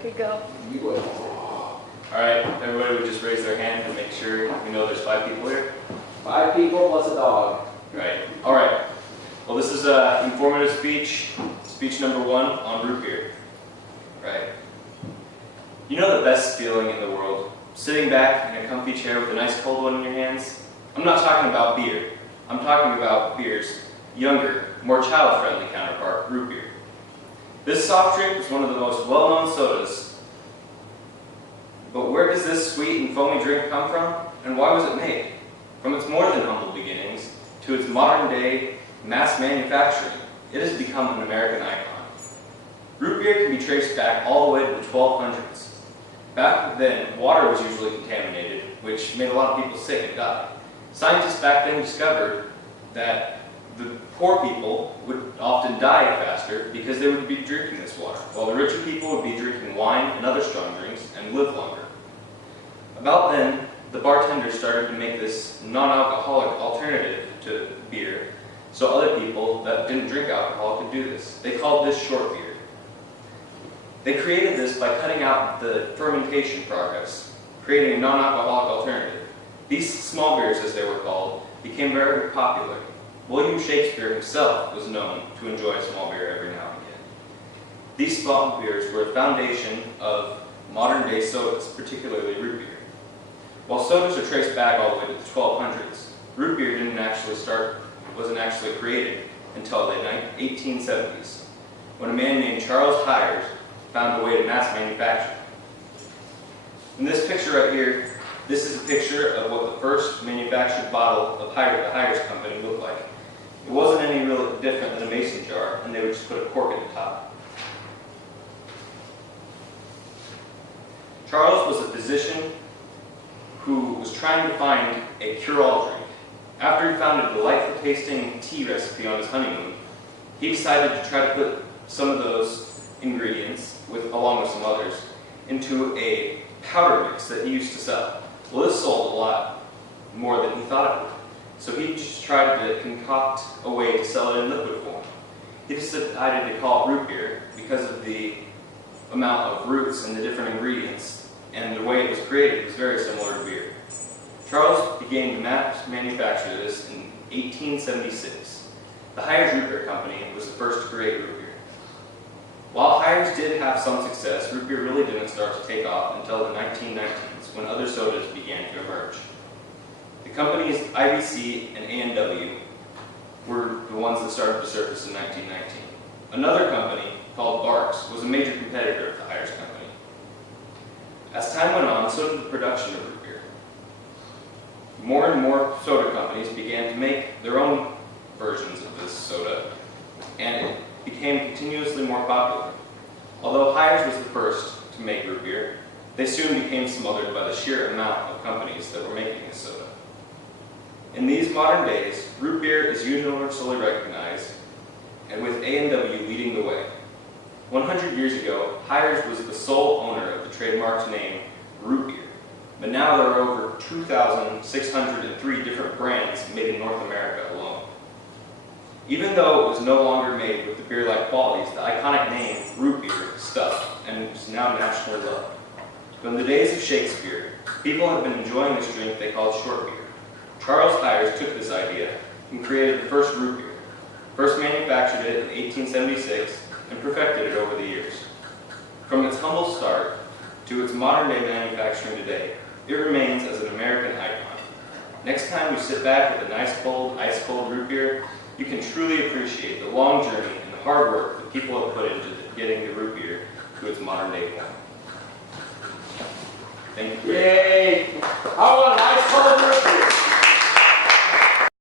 Okay, go. You would. Alright, everybody would just raise their hand to make sure we know there's 5 people here. 5 people plus a dog. Right. Alright. Well, this is an informative speech. Speech number 1 on root beer. Right. You know the best feeling in the world? Sitting back in a comfy chair with a nice cold one in your hands? I'm not talking about beer. I'm talking about beer's younger, more child-friendly counterpart, root beer. This soft drink is one of the most well-known sodas. But where does this sweet and foamy drink come from? And why was it made? From its more than humble beginnings to its modern-day mass manufacturing, it has become an American icon. Root beer can be traced back all the way to the 1200s. Back then, water was usually contaminated, which made a lot of people sick and die. Scientists back then discovered that the poor people would often die faster because they would be drinking this water, while the richer people would be drinking wine and other strong drinks and live longer. About then, the bartenders started to make this non-alcoholic alternative to beer, so other people that didn't drink alcohol could do this. They called this short beer. They created this by cutting out the fermentation progress, creating a non-alcoholic alternative. These small beers, as they were called, became very popular. William Shakespeare himself was known to enjoy a small beer every now and again. These small beers were the foundation of modern-day sodas, particularly root beer. While sodas are traced back all the way to the 1200s, root beer wasn't actually created until the 1870s, when a man named Charles Hires found a way to mass manufacture. In this picture right here, this is a picture of what the first manufactured bottle of the Hires company looked like. It wasn't any real different than a mason jar, and they would just put a cork at the top. Charles was a physician who was trying to find a cure-all drink. After he found a delightful tasting tea recipe on his honeymoon, he decided to try to put some of those ingredients, along with some others, into a powder mix that he used to sell. Well, this sold a lot more than he thought it would. So he just tried to concoct a way to sell it in liquid form. He decided to call it root beer because of the amount of roots and the different ingredients, and the way it was created was very similar to beer. Charles began to mass manufacture this in 1876. The Hires Root Beer Company was the first to create root beer. While Hires did have some success, root beer really didn't start to take off until the 1919s, when other sodas began to emerge. The companies IBC and A&W were the ones that started to surface in 1919. Another company, called Barks, was a major competitor of the Hires Company. As time went on, so did the production of root beer. More and more soda companies began to make their own versions of this soda, and it became continuously more popular. Although Hires was the first to make root beer, they soon became smothered by the sheer amount of companies that were making this soda. In these modern days, root beer is universally recognized, and with A&W leading the way. 100 years ago, Hires was the sole owner of the trademarked name root beer, but now there are over 2,603 different brands made in North America alone. Even though it was no longer made with the beer-like qualities, the iconic name root beer stuck and is now nationally loved. From the days of Shakespeare, people have been enjoying this drink they called short beer. Charles Hires took this idea and created the first root beer, first manufactured it in 1876, and perfected it over the years. From its humble start to its modern-day manufacturing today, it remains as an American icon. Next time you sit back with a nice cold, ice-cold root beer, you can truly appreciate the long journey and the hard work that people have put into getting the root beer to its modern-day form. Thank you. Yay! I want